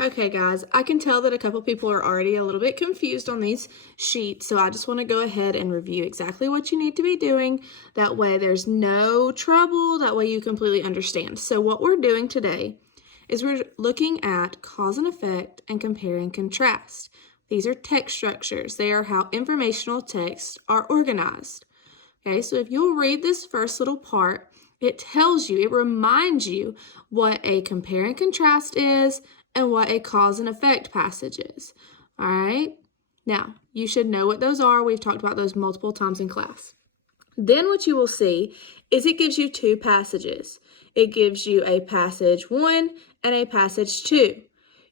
Okay, guys, I can tell that a couple people are already a little bit confused on these sheets, so I just want to go ahead and review exactly what you need to be doing. That way there's no trouble, that way you completely understand. So what we're doing today is we're looking at cause and effect and compare and contrast. These are text structures. They are how informational texts are organized. Okay, so if you'll read this first little part, it tells you, it reminds you what a compare and contrast is and what a cause and effect passage is. All right, now you should know what those are. We've talked about those multiple times in class. Then what you will see is it gives you two passages. It gives you a passage 1 and a passage 2.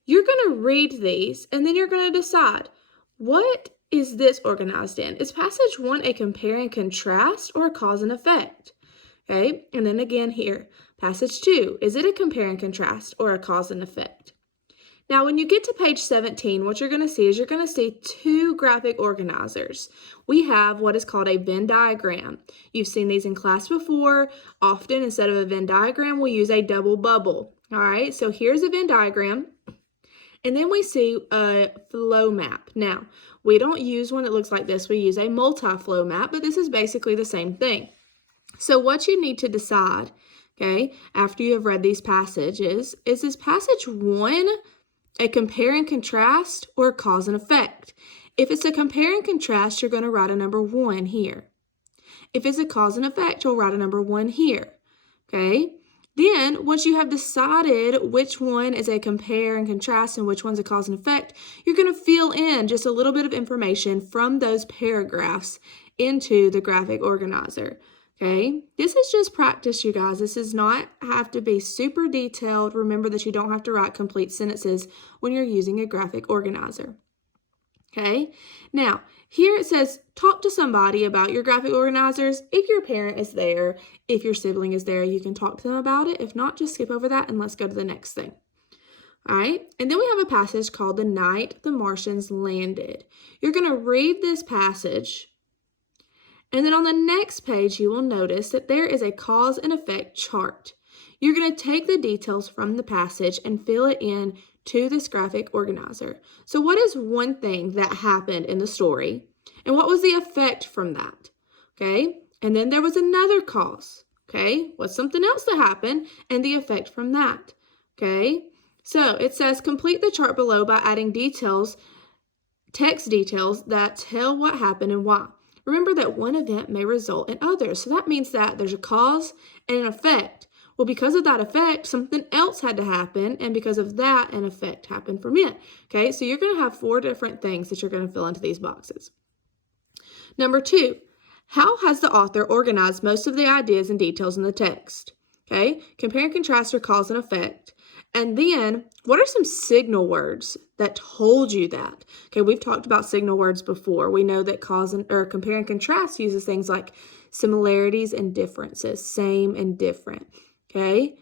You're going to read these and then you're going to decide, what is this organized in? Is passage 1 a compare and contrast or a cause and effect? Okay, and then again here, passage 2, is it a compare and contrast or a cause and effect? Now, when you get to page 17, what you're going to see is you're going to see two graphic organizers. We have what is called a Venn diagram. You've seen these in class before. Often, instead of a Venn diagram, we use a double bubble. All right, so here's a Venn diagram. And then we see a flow map. Now, we don't use one that looks like this. We use a multi-flow map, but this is basically the same thing. So what you need to decide, okay, after you have read these passages, is this passage 1 a compare and contrast or a cause and effect? If it's a compare and contrast, you're going to write a number 1 here. If it's a cause and effect, you'll write a number 1 here, okay? Then, once you have decided which one is a compare and contrast and which one's a cause and effect, you're going to fill in just a little bit of information from those paragraphs into the graphic organizer. Okay, this is just practice, you guys. This does not have to be super detailed. Remember that you don't have to write complete sentences when you're using a graphic organizer. Okay, now here it says talk to somebody about your graphic organizers. If your parent is there, if your sibling is there, you can talk to them about it. If not, just skip over that and let's go to the next thing. All right, and then we have a passage called The Night the Martians Landed. You're going to read this passage. And then on the next page, you will notice that there is a cause and effect chart. You're going to take the details from the passage and fill it in to this graphic organizer. So what is one thing that happened in the story? And what was the effect from that? Okay, and then there was another cause. Okay, what's something else that happened and the effect from that? Okay, so it says complete the chart below by adding details, text details that tell what happened and why. Remember that one event may result in others. So that means that there's a cause and an effect. Well, because of that effect, something else had to happen. And because of that, an effect happened from it. Okay, so you're going to have 4 different things that you're going to fill into these boxes. Number 2, how has the author organized most of the ideas and details in the text? Okay, compare and contrast or cause and effect. And then, what are some signal words that told you that? Okay, we've talked about signal words before. We know that cause and or compare and contrast uses things like similarities and differences, same and different. Okay,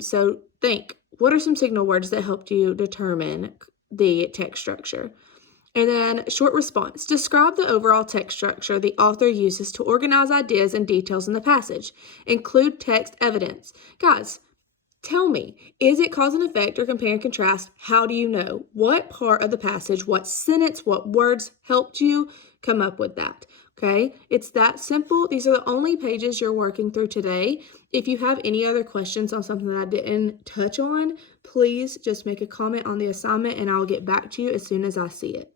so think, what are some signal words that helped you determine the text structure? And then short response. Describe the overall text structure the author uses to organize ideas and details in the passage. Include text evidence. Guys, tell me, is it cause and effect or compare and contrast? How do you know? What part of the passage, what sentence, what words helped you come up with that? Okay, it's that simple. These are the only pages you're working through today. If you have any other questions on something that I didn't touch on, please just make a comment on the assignment and I'll get back to you as soon as I see it.